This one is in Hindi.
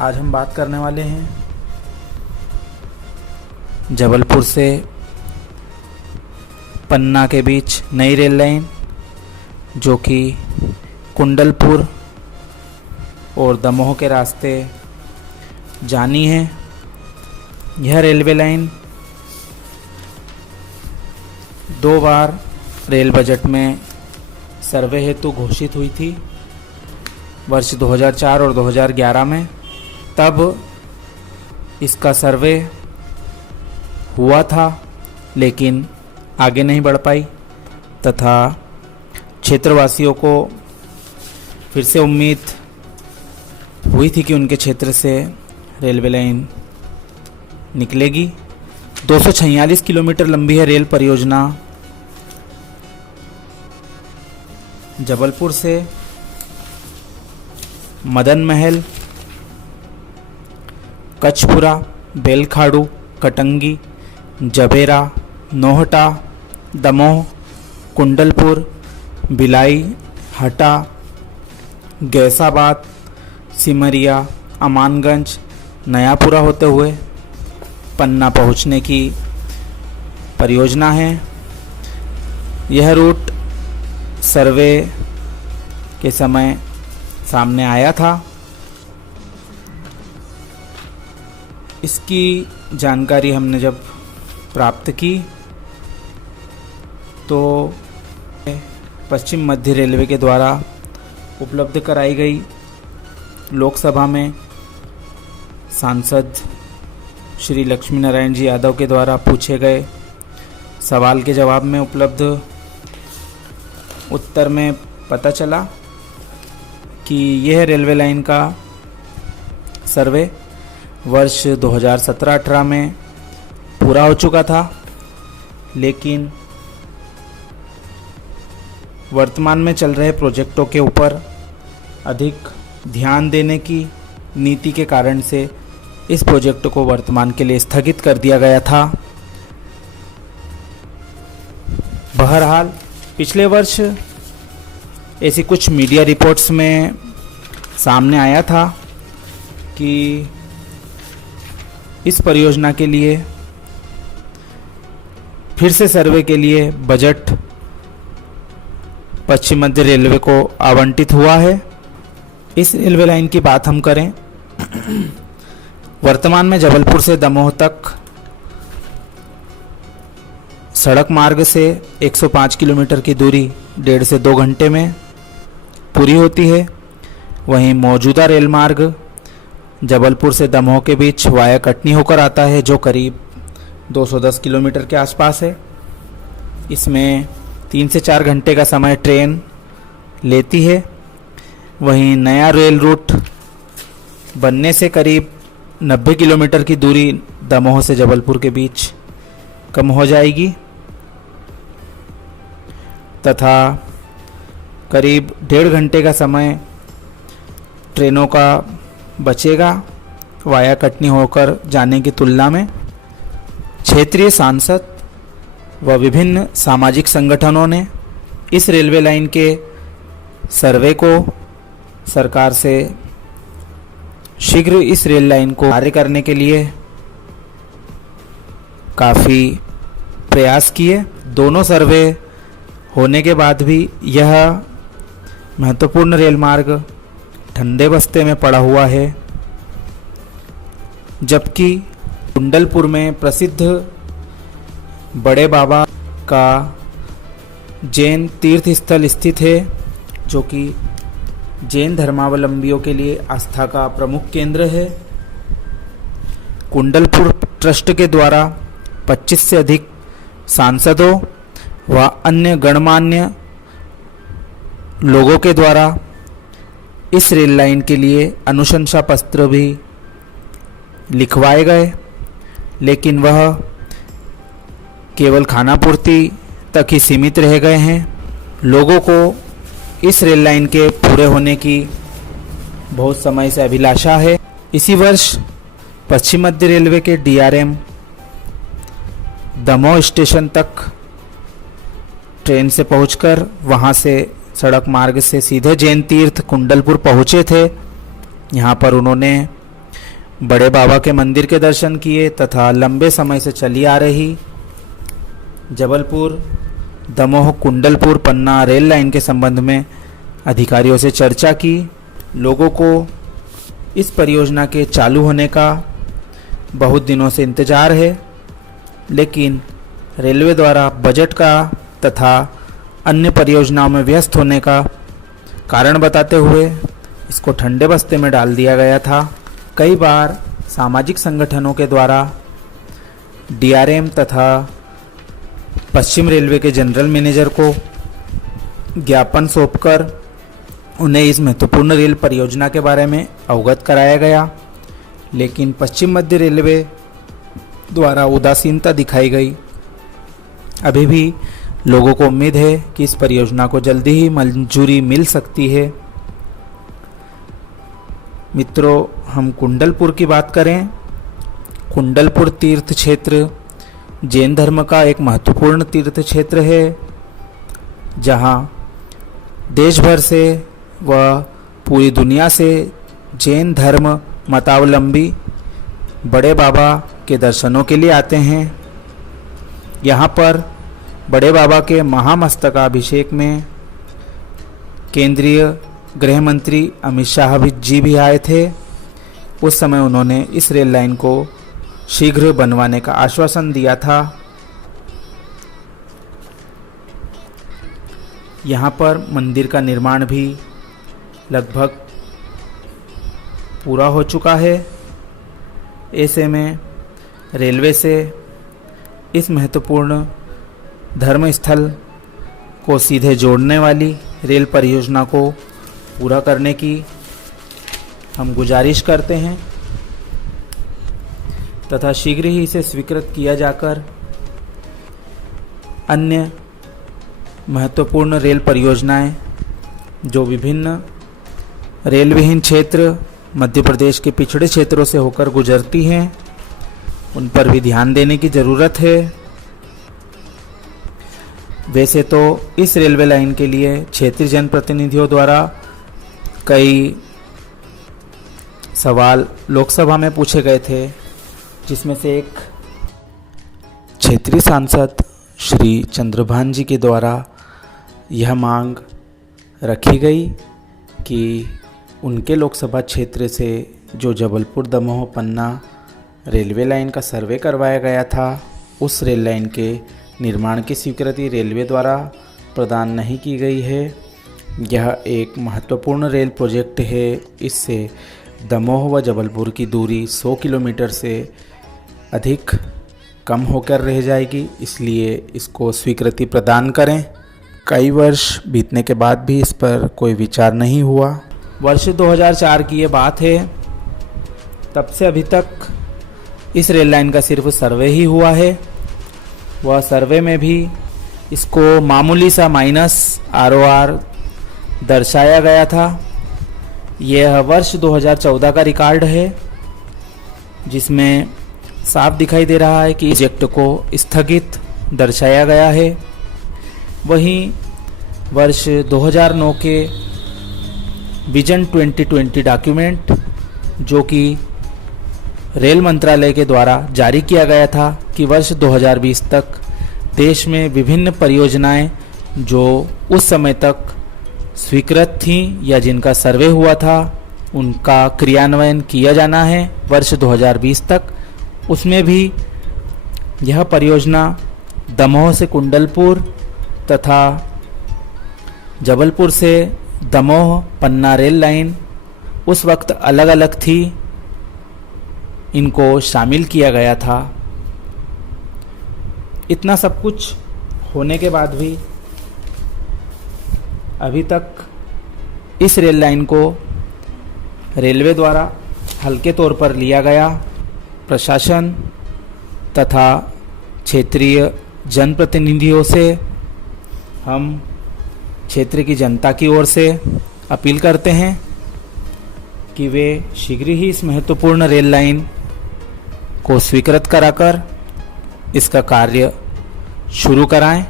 आज हम बात करने वाले हैं जबलपुर से पन्ना के बीच नई रेल लाइन, जो कि कुंडलपुर और दमोह के रास्ते जानी है। यह रेलवे लाइन 2 बार रेल बजट में सर्वे हेतु घोषित हुई थी, वर्ष 2004 और 2011 में। तब इसका सर्वे हुआ था लेकिन आगे नहीं बढ़ पाई तथा क्षेत्रवासियों को फिर से उम्मीद हुई थी कि उनके क्षेत्र से रेलवे लाइन निकलेगी। 246 किलोमीटर लंबी है रेल परियोजना। जबलपुर से मदन महल, कचपुरा, बेलखाड़ू, कटंगी, जबेरा, नोहटा, दमोह, कुंडलपुर, बिलाई, हटा, गैसाबाद, सिमरिया, अमानगंज, नयापुरा होते हुए पन्ना पहुंचने की परियोजना है। यह रूट सर्वे के समय सामने आया था। इसकी जानकारी हमने जब प्राप्त की तो पश्चिम मध्य रेलवे के द्वारा उपलब्ध कराई गई लोकसभा में सांसद श्री लक्ष्मी नारायण जी यादव के द्वारा पूछे गए सवाल के जवाब में उपलब्ध उत्तर में पता चला कि यह रेलवे लाइन का सर्वे वर्ष 2017-18 में पूरा हो चुका था, लेकिन वर्तमान में चल रहे प्रोजेक्टों के ऊपर अधिक ध्यान देने की नीति के कारण से इस प्रोजेक्ट को वर्तमान के लिए स्थगित कर दिया गया था। बहरहाल पिछले वर्ष ऐसी कुछ मीडिया रिपोर्ट्स में सामने आया था कि इस परियोजना के लिए फिर से सर्वे के लिए बजट पश्चिम मध्य रेलवे को आवंटित हुआ है। इस रेलवे लाइन की बात हम करें, वर्तमान में जबलपुर से दमोह तक सड़क मार्ग से 105 किलोमीटर की दूरी 1.5 से 2 घंटे में पूरी होती है। वहीं मौजूदा रेल मार्ग जबलपुर से दमोह के बीच वाया कटनी होकर आता है, जो करीब 210 किलोमीटर के आसपास है। इसमें 3 से 4 घंटे का समय ट्रेन लेती है। वहीं नया रेल रूट बनने से करीब 90 किलोमीटर की दूरी दमोह से जबलपुर के बीच कम हो जाएगी तथा करीब 1.5 घंटे का समय ट्रेनों का बचेगा वाया कटनी होकर जाने की तुलना में। क्षेत्रीय सांसद व विभिन्न सामाजिक संगठनों ने इस रेलवे लाइन के सर्वे को सरकार से शीघ्र इस रेल लाइन को कार्य करने के लिए काफ़ी प्रयास किए। दोनों सर्वे होने के बाद भी यह महत्वपूर्ण रेल मार्ग ठंडे बस्ते में पड़ा हुआ है, जबकि कुंडलपुर में प्रसिद्ध बड़े बाबा का जैन तीर्थ स्थल स्थित है, जो कि जैन धर्मावलंबियों के लिए आस्था का प्रमुख केंद्र है। कुंडलपुर ट्रस्ट के द्वारा 25 से अधिक सांसदों व अन्य गणमान्य लोगों के द्वारा इस रेल लाइन के लिए अनुशंसा पत्र भी लिखवाए गए, लेकिन वह केवल खानापूर्ति तक ही सीमित रह गए हैं। लोगों को इस रेल लाइन के पूरे होने की बहुत समय से अभिलाषा है। इसी वर्ष पश्चिम मध्य रेलवे के DRM दमोह स्टेशन तक ट्रेन से पहुंचकर वहां से सड़क मार्ग से सीधे जैन तीर्थ कुंडलपुर पहुंचे थे। यहाँ पर उन्होंने बड़े बाबा के मंदिर के दर्शन किए तथा लंबे समय से चली आ रही जबलपुर दमोह कुंडलपुर पन्ना रेल लाइन के संबंध में अधिकारियों से चर्चा की। लोगों को इस परियोजना के चालू होने का बहुत दिनों से इंतजार है, लेकिन रेलवे द्वारा बजट का तथा अन्य परियोजनाओं में व्यस्त होने का कारण बताते हुए इसको ठंडे बस्ते में डाल दिया गया था। कई बार सामाजिक संगठनों के द्वारा डीआरएम तथा पश्चिम रेलवे के जनरल मैनेजर को ज्ञापन सौंपकर उन्हें इस महत्वपूर्ण रेल परियोजना के बारे में अवगत कराया गया, लेकिन पश्चिम मध्य रेलवे द्वारा उदासीनता दिखाई गई। अभी भी लोगों को उम्मीद है कि इस परियोजना को जल्दी ही मंजूरी मिल सकती है। मित्रों, हम कुंडलपुर की बात करें। कुंडलपुर तीर्थ क्षेत्र जैन धर्म का एक महत्वपूर्ण तीर्थ क्षेत्र है, जहां देश भर से व पूरी दुनिया से जैन धर्म मतावलंबी बड़े बाबा के दर्शनों के लिए आते हैं। यहाँ पर बड़े बाबा के महामस्तकाभिषेक में केंद्रीय गृह मंत्री अमित शाह जी भी आए थे। उस समय उन्होंने इस रेल लाइन को शीघ्र बनवाने का आश्वासन दिया था। यहाँ पर मंदिर का निर्माण भी लगभग पूरा हो चुका है। ऐसे में रेलवे से इस महत्वपूर्ण धर्म स्थल को सीधे जोड़ने वाली रेल परियोजना को पूरा करने की हम गुजारिश करते हैं तथा शीघ्र ही इसे स्वीकृत किया जाकर अन्य महत्वपूर्ण रेल परियोजनाएं जो विभिन्न रेल विहीन क्षेत्र मध्य प्रदेश के पिछड़े क्षेत्रों से होकर गुजरती हैं, उन पर भी ध्यान देने की ज़रूरत है। वैसे तो इस रेलवे लाइन के लिए क्षेत्रीय जनप्रतिनिधियों द्वारा कई सवाल लोकसभा में पूछे गए थे, जिसमें से एक क्षेत्रीय सांसद श्री चंद्रभान जी के द्वारा यह मांग रखी गई कि उनके लोकसभा क्षेत्र से जो जबलपुर दमोह पन्ना रेलवे लाइन का सर्वे करवाया गया था, उस रेल लाइन के निर्माण की स्वीकृति रेलवे द्वारा प्रदान नहीं की गई है। यह एक महत्वपूर्ण रेल प्रोजेक्ट है। इससे दमोह व जबलपुर की दूरी 100 किलोमीटर से अधिक कम होकर रह जाएगी, इसलिए इसको स्वीकृति प्रदान करें। कई वर्ष बीतने के बाद भी इस पर कोई विचार नहीं हुआ। वर्ष 2004 की ये बात है। तब से अभी तक इस रेल लाइन का सिर्फ सर्वे ही हुआ है। वह सर्वे में भी इसको मामूली सा माइनस ROR दर्शाया गया था। यह वर्ष 2014 का रिकॉर्ड है, जिसमें साफ दिखाई दे रहा है कि प्रोजेक्ट को स्थगित दर्शाया गया है। वहीं वर्ष 2009 के विजन 2020 डॉक्यूमेंट, जो कि रेल मंत्रालय के द्वारा जारी किया गया था कि वर्ष 2020 तक देश में विभिन्न परियोजनाएं जो उस समय तक स्वीकृत थीं या जिनका सर्वे हुआ था, उनका क्रियान्वयन किया जाना है वर्ष 2020 तक। उसमें भी यह परियोजना दमोह से कुंडलपुर तथा जबलपुर से दमोह पन्ना रेल लाइन उस वक्त अलग अलग थी, इनको शामिल किया गया था। इतना सब कुछ होने के बाद भी अभी तक इस रेल लाइन को रेलवे द्वारा हल्के तौर पर लिया गया। प्रशासन तथा क्षेत्रीय जनप्रतिनिधियों से हम क्षेत्र की जनता की ओर से अपील करते हैं कि वे शीघ्र ही इस महत्वपूर्ण रेल लाइन को स्वीकृत कराकर इसका कार्य शुरू कराएं।